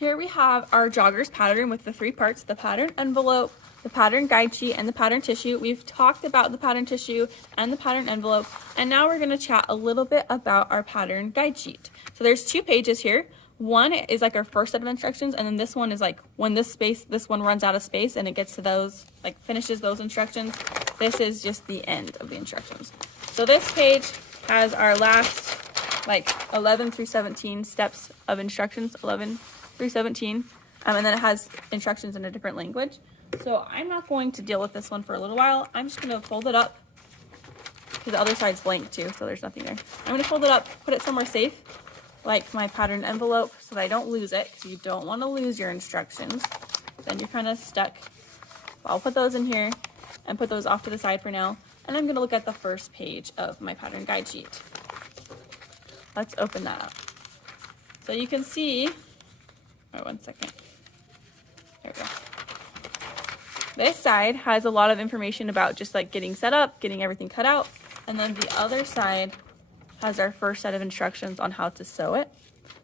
Here we have our Joggers pattern with the 3 parts, the pattern envelope, the pattern guide sheet, and the pattern tissue. We've talked about the pattern tissue and the pattern envelope, and now we're going to chat a little bit about our pattern guide sheet. So there's 2 pages here. One is like our first set of instructions, and then this one is like when this one runs out of space and it gets to those, like finishes those instructions. This is just the end of the instructions. So this page has our last like 11 through 17 steps of instructions, 11 through 17, and then it has instructions in a different language. So I'm not going to deal with this one for a little while. I'm just going to fold it up because the other side's blank too, so there's nothing there. I'm going to fold it up, put it somewhere safe, like my pattern envelope, so that I don't lose it, because you don't want to lose your instructions. Then you're kind of stuck. I'll put those in here and put those off to the side for now, and I'm going to look at the first page of my pattern guide sheet. Let's open that up. So you can see, oh, 1 second. There we go. This side has a lot of information about just like getting set up, getting everything cut out, and then the other side has our first set of instructions on how to sew it.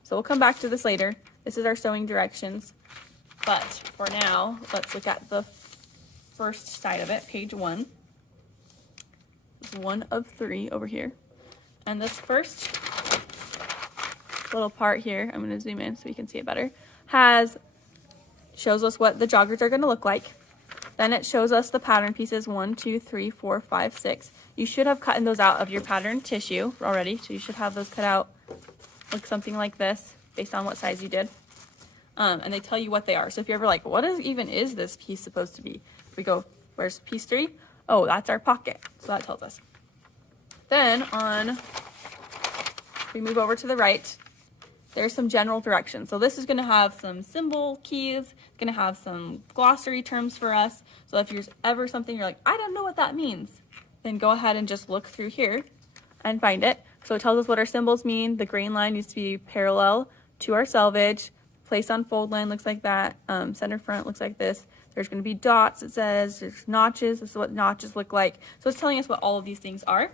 So we'll come back to this later. This is our sewing directions, but for now, let's look at the first side of it, page 1. It's 1 of 3 over here. And this first little part here, I'm going to zoom in so you can see it better, shows us what the joggers are going to look like. Then it shows us the pattern pieces 1, 2, 3, 4, 5, 6. You should have cut those out of your pattern tissue already, so you should have those cut out, look something like this, based on what size you did. And they tell you what they are. So if you're ever like, what is this piece supposed to be? We go, where's piece 3? Oh, that's our pocket. So that tells us. Then we move over to the right. There's some general directions. So this is going to have some symbol keys. It's going to have some glossary terms for us. So if there's ever something you're like, I don't know what that means, then go ahead and just look through here and find it. So it tells us what our symbols mean. The grain line needs to be parallel to our selvage. Place on fold line looks like that. Center front looks like this. There's going to be dots, it says. There's notches. This is what notches look like. So it's telling us what all of these things are.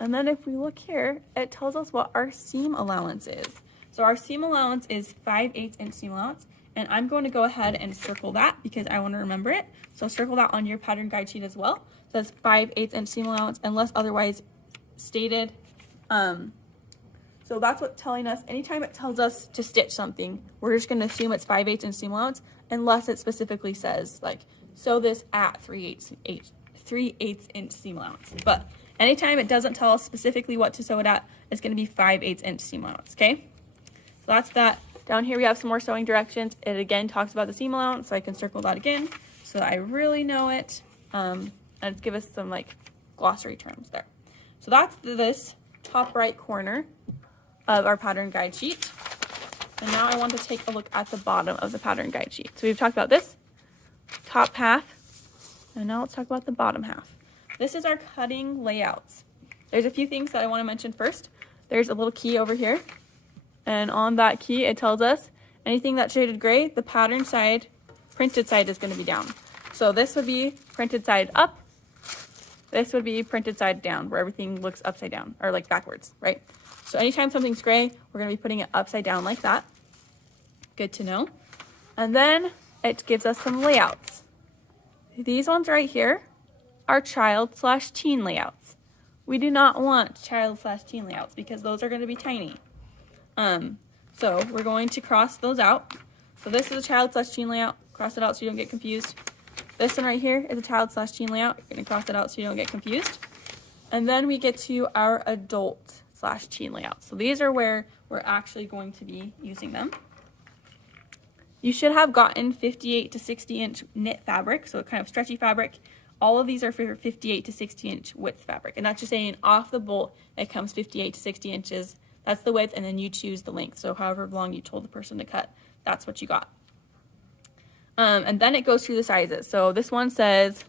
And then if we look here, it tells us what our seam allowance is. So our seam allowance is 5/8 inch seam allowance, and I'm going to go ahead and circle that because I want to remember it. So circle that on your pattern guide sheet as well. It says 5/8 inch seam allowance unless otherwise stated. So that's what's telling us. Anytime it tells us to stitch something, we're just going to assume it's 5/8 inch seam allowance unless it specifically says like sew this at 3/8 inch seam allowance. But anytime it doesn't tell us specifically what to sew it at, it's going to be 5/8 inch seam allowance. Okay. So that's that. Down here we have some more sewing directions. It again talks about the seam allowance, so I can circle that again so that I really know it. And give us some like glossary terms there. So that's this top right corner of our pattern guide sheet. And now I want to take a look at the bottom of the pattern guide sheet. So we've talked about this top half, and now let's talk about the bottom half. This is our cutting layouts. There's a few things that I want to mention first. There's a little key over here. And on that key, it tells us anything that's shaded gray, the pattern side, printed side is going to be down. So this would be printed side up. This would be printed side down, where everything looks upside down, or like backwards, right? So anytime something's gray, we're going to be putting it upside down like that. Good to know. And then it gives us some layouts. These ones right here are child/teen layouts. We do not want child/teen layouts because those are going to be tiny. So we're going to cross those out. So this is a child/teen layout. Cross it out so you don't get confused. This one right here is a child/teen layout. You're going to cross it out so you don't get confused. And then we get to our adult/teen layout. So these are where we're actually going to be using them. You should have gotten 58 to 60 inch knit fabric, so kind of stretchy fabric. All of these are for 58 to 60 inch width fabric. And that's just saying off the bolt, it comes 58 to 60 inches. That's the width, and then you choose the length. So however long you told the person to cut, that's what you got. And then it goes through the sizes. So this one says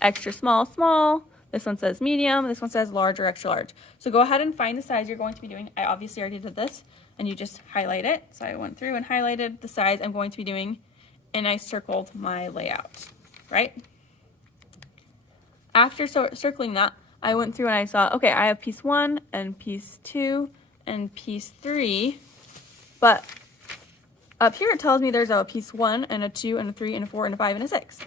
extra small, small. This one says medium. This one says large or extra large. So go ahead and find the size you're going to be doing. I obviously already did this, and you just highlight it. So I went through and highlighted the size I'm going to be doing, and I circled my layout, right? After circling that, I went through and I saw, okay, I have piece 1 and piece 2 and piece 3, but Up here it tells me there's a piece 1 and a 2 and a 3 and a 4 and a 5 and a 6.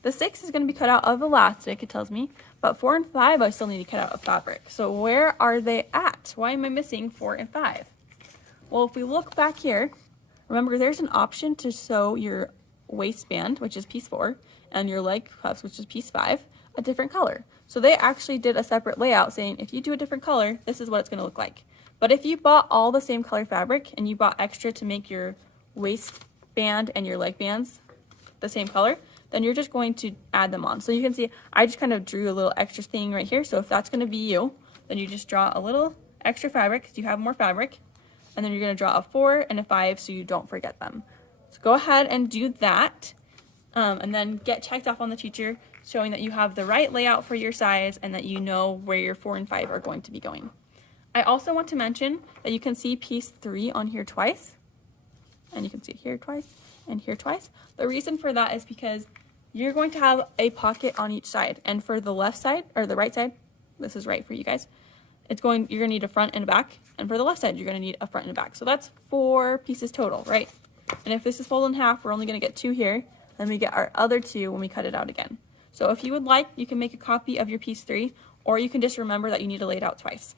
The 6 is going to be cut out of elastic, it tells me, but 4 and 5 I still need to cut out of fabric. So where are they at? Why am I missing 4 and 5? Well, if we look back here, remember there's an option to sew your waistband, which is piece 4, and your leg cuffs, which is piece 5, a different color. So they actually did a separate layout saying if you do a different color, this is what it's going to look like. But if you bought all the same color fabric and you bought extra to make your waistband and your leg bands the same color, then you're just going to add them on. So you can see I just kind of drew a little extra thing right here. So if that's going to be you, then you just draw a little extra fabric because you have more fabric, and then you're going to draw a 4 and a 5 so you don't forget them. So go ahead and do that, and then get checked off on the teacher showing that you have the right layout for your size and that you know where your 4 and 5 are going to be going. I also want to mention that you can see piece 3 on here twice, and you can see it here twice and here twice. The reason for that is because you're going to have a pocket on each side, and for the left side or the right side, this is right for you guys, you're going to need a front and a back, and for the left side you're going to need a front and a back. So that's 4 pieces total, right? And if this is folded in half, we're only going to get 2 here, then we get our other 2 when we cut it out again. So if you would like, you can make a copy of your piece 3, or you can just remember that you need to lay it out twice.